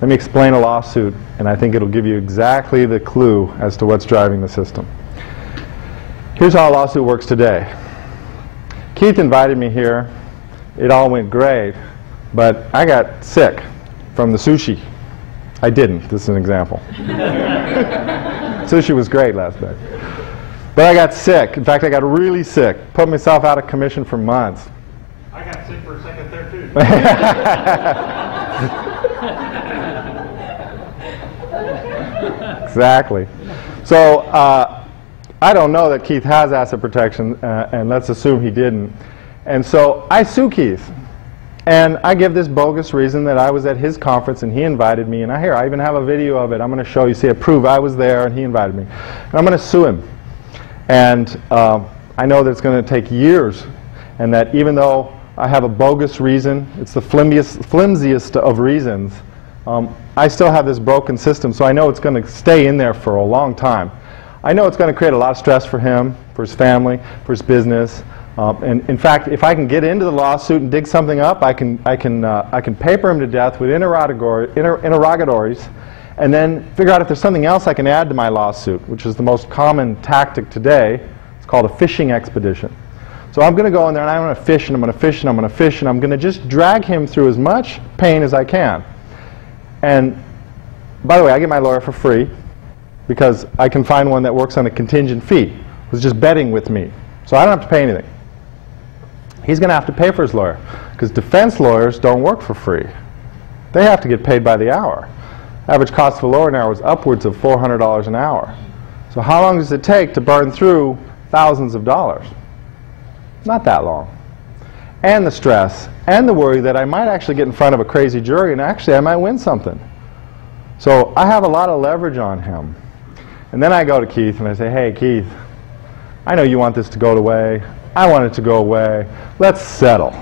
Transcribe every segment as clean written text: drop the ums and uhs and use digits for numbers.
Let me explain a lawsuit, and I think it'll give you exactly the clue as to what's driving the system. Here's how a lawsuit works today. Keith invited me here. It all went great, but I got sick from the sushi. I didn't. This is an example. Sushi was great last night. But I got sick. In fact, I got really sick. Put myself out of commission for months. I got sick for a second there, too. Exactly. So I don't know that Keith has asset protection, and let's assume he didn't. And so I sue Keith. And I give this bogus reason that I was at his conference and he invited me. And I even have a video of it. I'm going to show you. See, I prove I was there and he invited me. And I'm going to sue him. And I know that it's going to take years. And that even though I have a bogus reason, it's the flimsiest of reasons, I still have this broken system. So I know it's going to stay in there for a long time. I know it's going to create a lot of stress for him, for his family, for his business. And in fact, if I can get into the lawsuit and dig something up, I can paper him to death with interrogatories, and then figure out if there's something else I can add to my lawsuit, which is the most common tactic today. It's called a fishing expedition. So I'm going to go in there and I'm going to fish and I'm going to fish and I'm going to fish and I'm going to just drag him through as much pain as I can. And by the way, I get my lawyer for free because I can find one that works on a contingent fee, who's just betting with me. So I don't have to pay anything. He's going to have to pay for his lawyer because defense lawyers don't work for free. They have to get paid by the hour. Average cost of a lawyer now is upwards of $400 an hour. So how long does it take to burn through thousands of dollars? Not that long. And the stress and the worry that I might actually get in front of a crazy jury and actually I might win something. So I have a lot of leverage on him. And then I go to Keith and I say, hey Keith, I know you want this to go away. I want it to go away. Let's settle.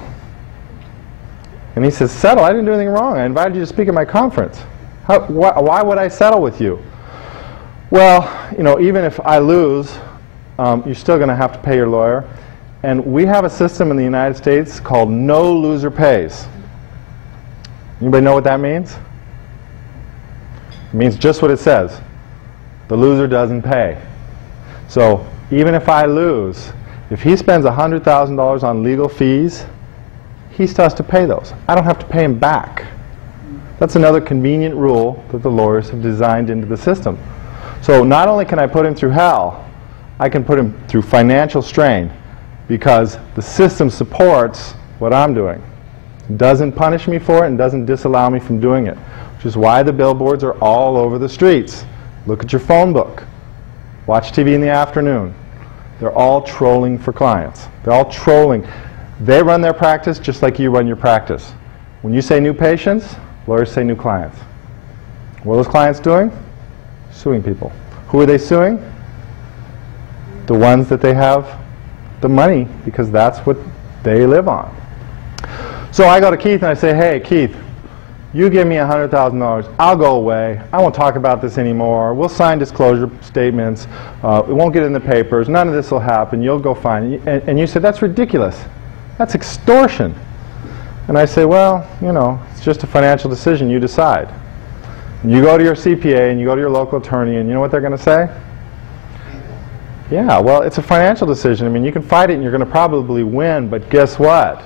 And he says, settle? I didn't do anything wrong. I invited you to speak at my conference. Why would I settle with you? Well, you know, even if I lose, you're still going to have to pay your lawyer. And we have a system in the United States called no loser pays. Anybody know what that means? It means just what it says. The loser doesn't pay. So even if I lose, if he spends $100,000 on legal fees, he still has to pay those. I don't have to pay him back. That's another convenient rule that the lawyers have designed into the system. So not only can I put him through hell, I can put him through financial strain because the system supports what I'm doing. It doesn't punish me for it and doesn't disallow me from doing it, which is why the billboards are all over the streets. Look at your phone book. Watch TV in the afternoon. They're all trolling for clients. They're all trolling. They run their practice just like you run your practice. When you say new patients, lawyers say new clients. What are those clients doing? Suing people. Who are they suing? The ones that they have the money because that's what they live on. So I go to Keith and I say, hey, Keith, you give me $100,000, I'll go away. I won't talk about this anymore. We'll sign disclosure statements. It won't get in the papers. None of this will happen. You'll go fine. And you said, that's ridiculous. That's extortion. And I say, well, you know, it's just a financial decision. You decide. And you go to your CPA and you go to your local attorney and you know what they're going to say? Yeah, well, it's a financial decision. I mean, you can fight it and you're going to probably win, but guess what?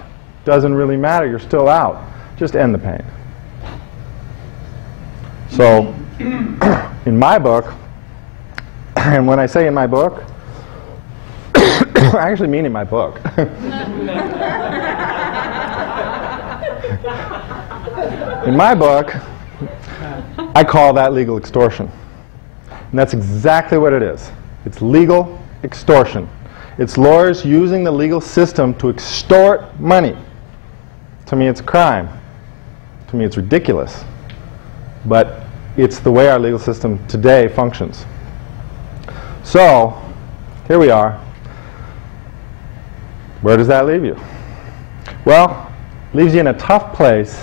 Doesn't really matter. You're still out. Just end the pain. So, in my book, and when I say in my book, I actually mean in my book. In my book, I call that legal extortion. And that's exactly what it is. It's legal extortion. It's lawyers using the legal system to extort money. To me, it's a crime. To me, it's ridiculous. But it's the way our legal system today functions. So, here we are. Where does that leave you? Well, it leaves you in a tough place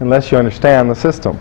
unless you understand the system.